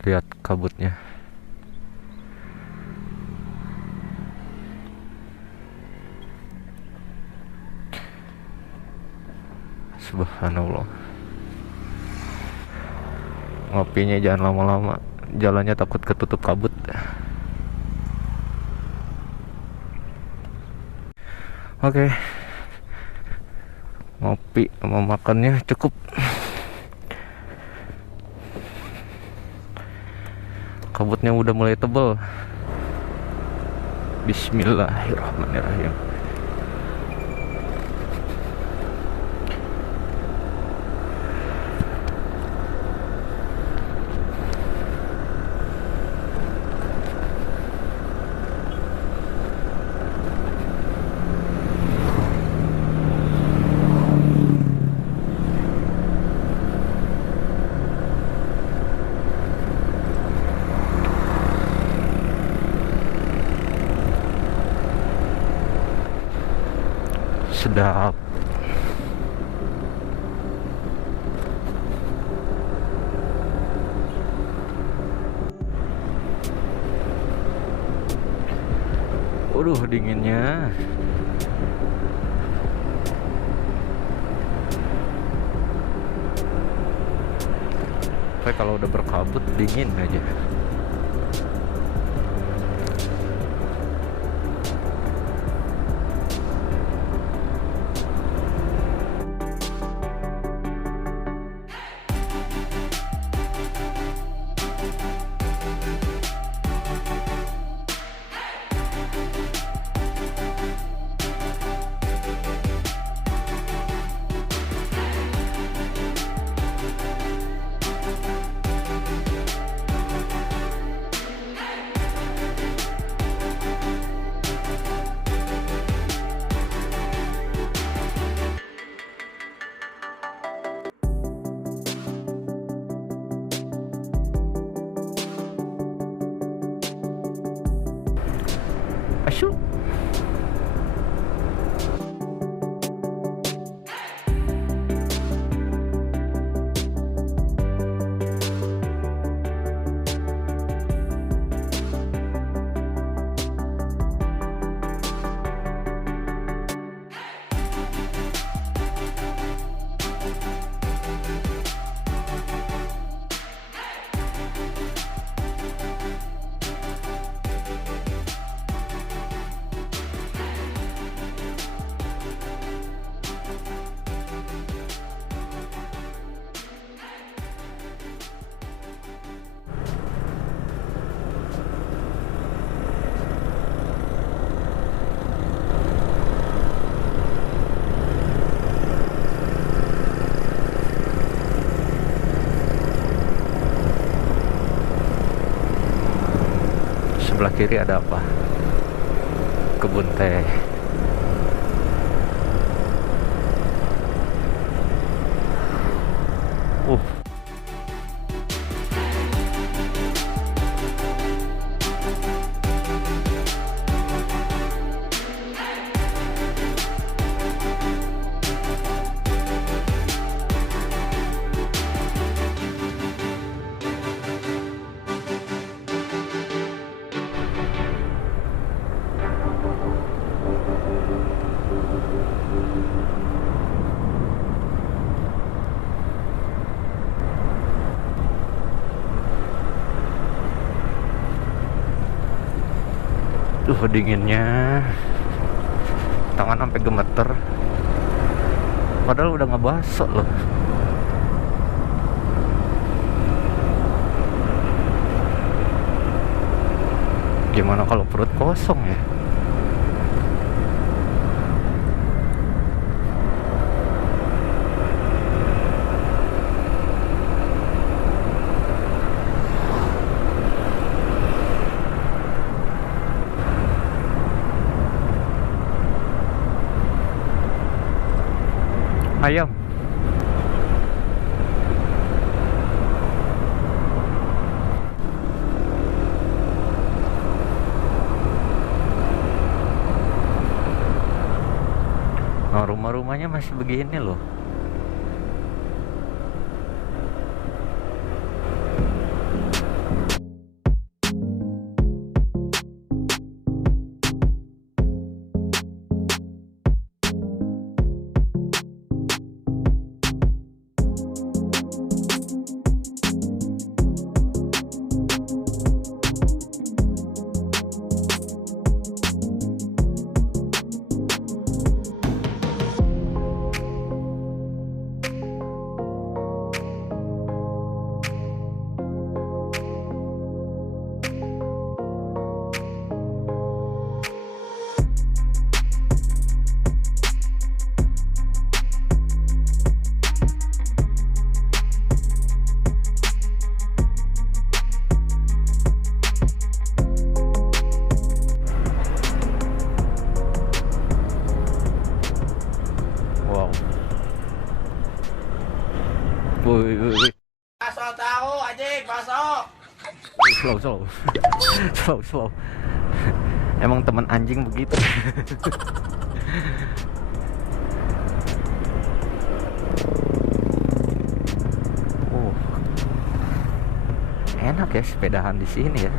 Lihat kabutnya. Subhanallah. Ngopinya jangan lama-lama, jalannya takut ketutup kabut. Oke, ngopi sama makannya cukup. Kabutnya udah mulai tebal. Bismillahirrahmanirrahim. Sedap. Waduh, dinginnya. Kayak kalau udah berkabut dingin aja. Asyuk. Sebelah kiri ada apa? Kebun teh. Uh. Dinginnya, tangan sampai gemeter, padahal udah ngebasok loh. Gimana kalau perut kosong ya? Ayam. Nah, rumah-rumahnya masih begini loh. anjing, masuk. Slow. Slow. Emang teman anjing begitu. Enak ya sepedahan di sini ya.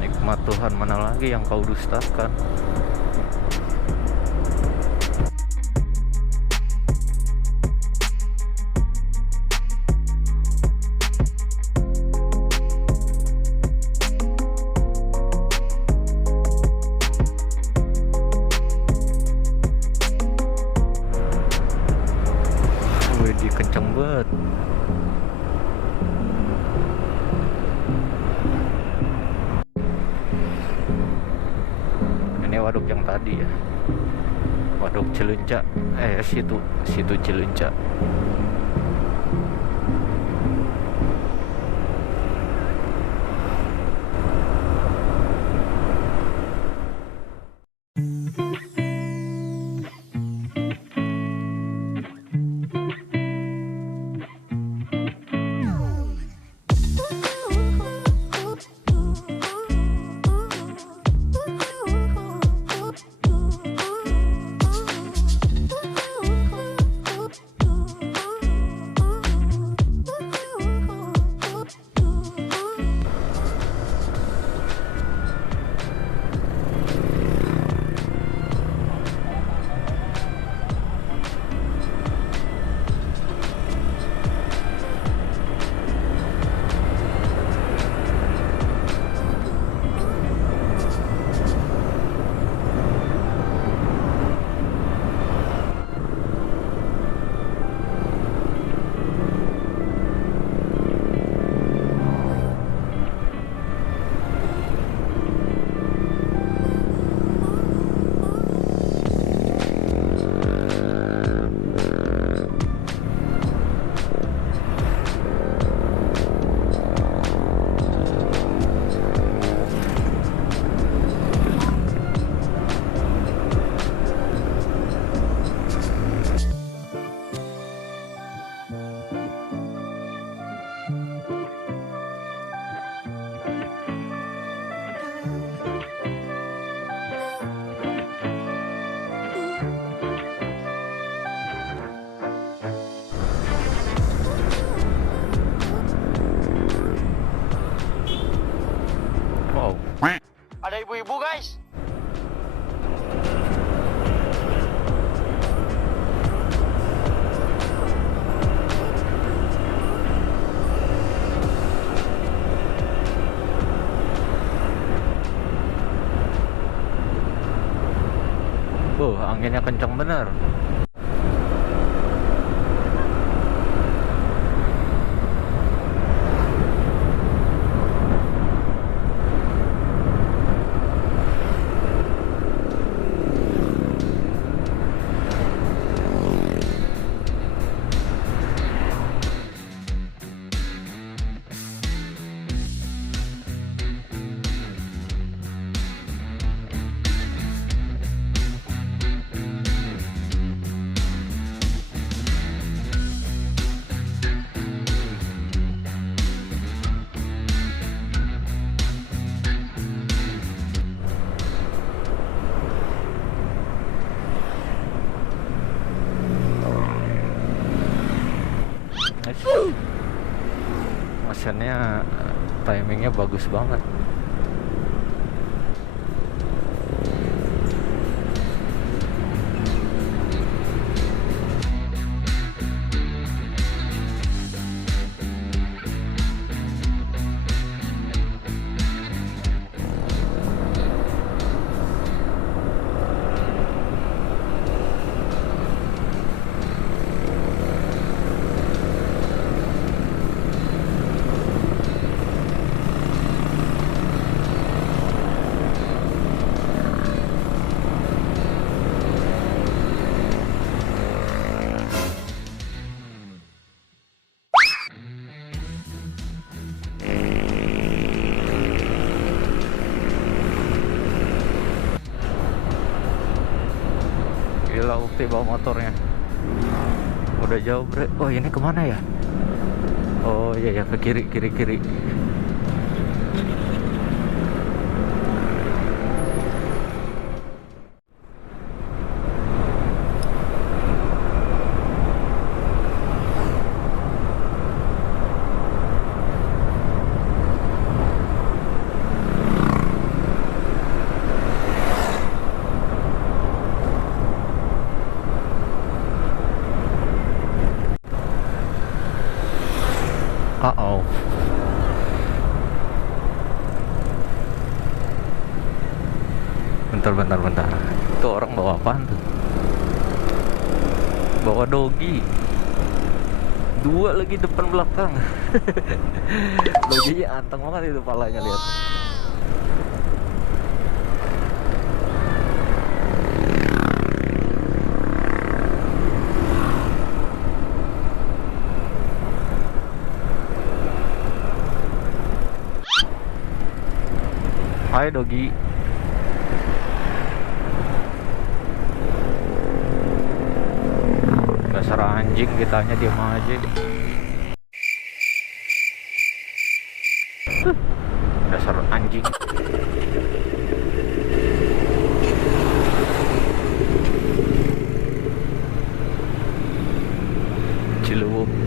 Nikmat Tuhan, mana lagi yang kau dustakan? Wih, kenceng banget. Ini waduk yang tadi ya, waduk Cileunca. Situ Cileunca. Ada ibu-ibu guys. Anginnya kencang bener. Mesinnya timingnya bagus banget. nggak bukti bawa motornya. Udah jauh bre. Oh ini kemana ya? Oh iya ya, ke kiri kiri kiri. Oh. Bentar. Itu orang bawa apaan tuh? Bawa dogi. Dua lagi depan belakang. Doginya anteng banget itu palanya, lihat. Hai dogi. Dasar anjing, kitanya diem aja. Dasar anjing. Ciluwuk.